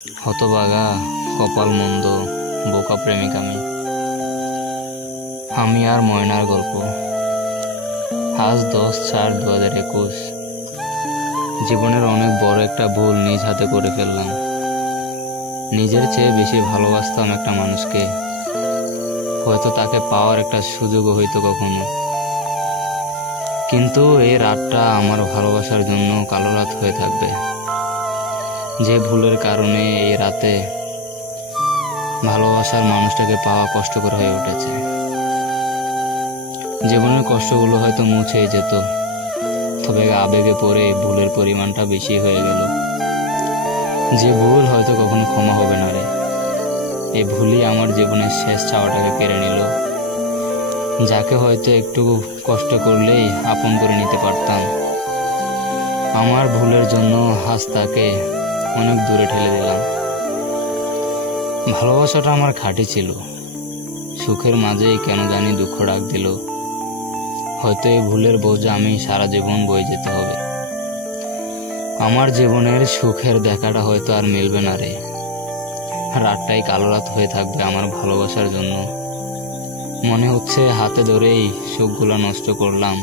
হতভাগা, কপাল মন্দ, বোকা প্রেমিক আমি আর ময়নার গল্প। আজ 10/4/2021। জীবনের অনেক বড় একটা ভুল নিজ হাতে করে ফেললাম। নিজের চেয়ে বেশি ভালোবাসতাম একটা মানুষকে। হয়তো তাকে পাওয়ার একটা সুযোগও হইতো কখনো, কিন্তু এই রাতটা আমার ভালোবাসার জন্য কালো রাত হয়ে থাকবে। যে ভুলের কারণে এই রাতে ভালোবাসার মানুষটাকে পাওয়া কষ্টকর হয়ে উঠেছে। জীবনের কষ্টগুলো হয়তো মুছে যেত, তবে আবেগে পড়ে ভুলের পরিমাণটা বেশি হয়ে গেল। যে ভুল হয়তো কখনো ক্ষমা হবে না রে, এই ভুলই আমার জীবনের শেষ চাওয়াটাকে কেড়ে নিল। যাকে হয়তো একটু কষ্ট করলেই আপন করে নিতে পারতাম, আমার ভুলের জন্য আজ তাকে অনেক দূরে ঠেলে দিলাম। ভালোবাসাটা আমার খাঁটি ছিল, সুখের মাঝেই কেন জানি দুঃখ ডাক দিল। হয়তো এই ভুলের বোঝা আমি সারা জীবন বয়ে যেতে হবে। আমার জীবনের সুখের দেখাটা হয়তো আর মিলবে না রে, রাতটাই কালো রাত হয়ে থাকবে আমার ভালোবাসার জন্য। মনে হচ্ছে হাতে ধরেই সুখগুলো নষ্ট করলাম,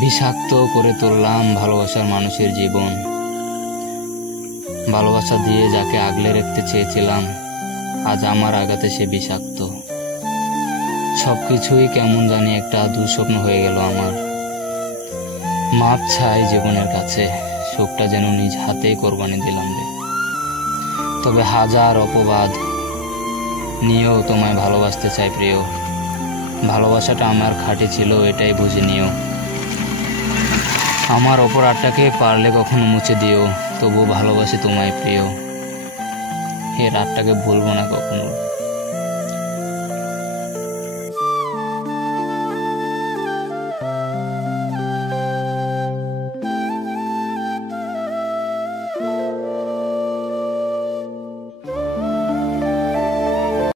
বিষাক্ত করে তুললাম ভালোবাসার মানুষের জীবন। ভালোবাসা দিয়ে যাকে আগলে রাখতে চেয়েছিলাম, আজ আমার আঘাতে সে বিষাক্ত। সবকিছুই কেমন জানি একটা দুঃস্বপ্ন হয়ে গেল আমার। মাপ চাই জীবনের কাছে, সুখটা যেন নিজ হাতেই কোরবানি দিলাম রে। তবে হাজার অপবাদ নিয়েও তোমায় ভালোবাসতে চাই প্রিয়। ভালোবাসাটা আমার খাঁটি ছিল, এটাই বুঝে নিও। আমার অপরাধটাকে পারলে কখনো মুছে দিও, তবু ভালোবাসি তোমায় প্রিয়। এই রাতটাকে ভুলবো না কখনো।